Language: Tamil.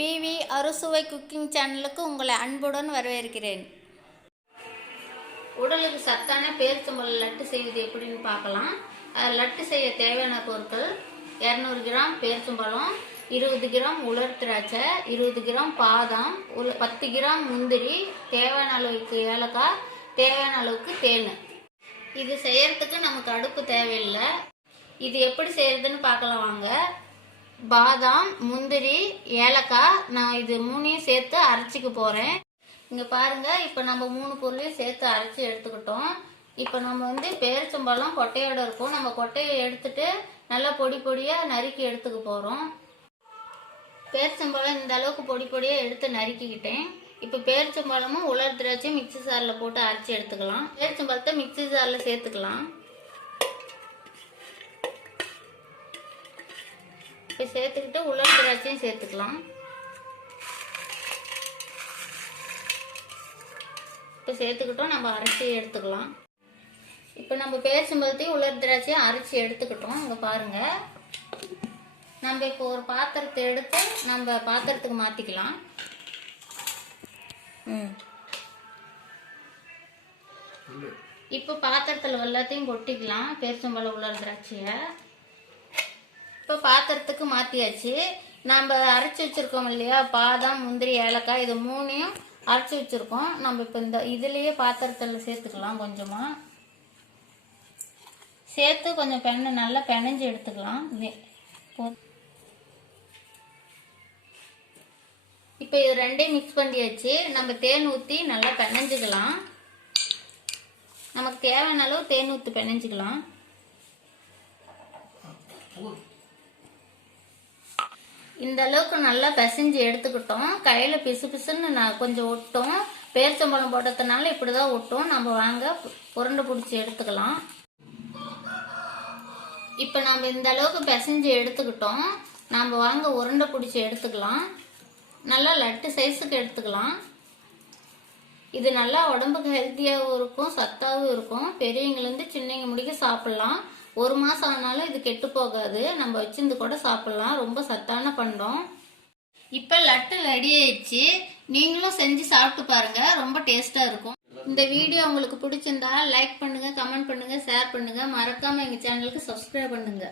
பிவி அறுசுவை குக்கிங் சேனலுக்கு உங்களை அன்புடன் வரவேற்கிறேன். உடலுக்கு சத்தான பேரிச்சம்பழம் லட்டு செய்வது எப்படின்னு பார்க்கலாம். லட்டு செய்ய தேவையான பொருட்கள் 200 கிராம் பேரிச்சம்பழம், 20 கிராம் உலர் திராட்சை, 20 கிராம் பாதாம், 10 கிராம் முந்திரி, தேவையான அளவுக்கு ஏலக்காய், தேவையான அளவுக்கு தேன். இது செய்யறதுக்கு நமக்கு அடுப்பு தேவையில்லை. இது எப்படி செய்யறதுன்னு பார்க்கலாம் வாங்க. பாதாம், முந்திரி, ஏலக்காய் நான் இது மூணையும் சேர்த்து அரைச்சிக்க போறேன். இங்க பாருங்க, இப்ப நம்ம 3 பொருளையும் சேர்த்து அரைச்சி எடுத்துக்கிட்டோம். இப்ப நம்ம பேரிச்சம்பழம் கொட்டையோட இருக்கும். நம்ம கொட்டையை எடுத்துட்டு நல்லா பொடி பொடியா நறுக்கி எடுத்துக்க போறோம். பேரிச்சம்பழம் இந்த அளவுக்கு பொடி பொடியா எடுத்து நறுக்கிக்கிட்டேன். இப்ப பேரிச்சம்பழமும் உலர் திராட்சையும் மிக்சி ஜார்ல போட்டு அரைச்சி எடுத்துக்கலாம். பேரிச்சம்பழத்தை மிக்சி ஜார்ல சேர்த்துக்கலாம். இப்போ சேர்த்துக்கிட்டு உலர் திராட்சையும் சேர்த்துக்கலாம். இப்போ சேர்த்துக்கிட்டோம், நம்ம அரைச்சி எடுத்துக்கலாம். இப்போ நம்ம பேரிச்சம்பழத்தையும் உலர் திராட்சையும் அரைச்சி எடுத்துக்கிட்டோம். இங்கே பாருங்க, நம்ம இப்போ ஒரு பாத்திரத்தை எடுத்து நம்ம பாத்திரத்துக்கு மாற்றிக்கலாம். இப்போ பாத்திரத்தில் எல்லாத்தையும் கொட்டிக்கலாம். பேரிச்சம்பழம் உலர் திராட்சையை இப்போ பாத்திரத்துக்கு மாற்றியாச்சு. நம்ம அரைச்சி வச்சிருக்கோம் இல்லையா, பாதாம், முந்திரி, ஏலக்காய், இது மூணையும் அரைச்சி வச்சிருக்கோம். நம்ம இப்போ இந்த இதுலேயே பாத்திரத்தில் சேர்த்துக்கலாம். கொஞ்சமாக சேர்த்து கொஞ்சம் நல்லா பெனஞ்சு எடுத்துக்கலாம். இப்போ இது ரெண்டையும் மிக்ஸ் பண்ணியாச்சு. நம்ம தேன் ஊற்றி நல்லா பெனஞ்சுக்கலாம். நமக்கு தேவையான அளவு தேன் ஊற்றி பெனஞ்சுக்கலாம். இந்த அளவுக்கு நல்லா பிசைஞ்சு எடுத்துக்கிட்டோம். கையில பிசு பிசுன்னு கொஞ்சம் ஒட்டும். பேரிச்சம்பழம் போட்டதுனால இப்படிதான் ஒட்டும். நம்ம வாங்க உருண்டை பிடிச்சி எடுத்துக்கலாம். இப்ப நம்ம இந்த அளவுக்கு பிசைஞ்சு எடுத்துக்கிட்டோம். நம்ம வாங்க உருண்டை பிடிச்சி எடுத்துக்கலாம். நல்லா லட்டு சைஸுக்கு எடுத்துக்கலாம். இது நல்லா உடம்புக்கு ஹெல்த்தியாகவும் இருக்கும், சத்தாவும் இருக்கும். பெரியவங்கலேருந்து சின்னவங்க முடிக்க சாப்பிடலாம். 1 மாசம் ஆனாலும் இது கெட்டு போகாது. நம்ம வச்சிருந்து கூட சாப்பிடலாம். ரொம்ப சத்தான பண்டம். இப்ப லட்டு ரெடி ஆயிடுச்சு. நீங்களும் செஞ்சு சாப்பிட்டு பாருங்க, ரொம்ப டேஸ்டா இருக்கும். இந்த வீடியோ உங்களுக்கு பிடிச்சிருந்தா லைக் பண்ணுங்க, கமெண்ட் பண்ணுங்க, ஷேர் பண்ணுங்க. மறக்காம எங்க சேனலுக்கு சப்ஸ்கிரைப் பண்ணுங்க.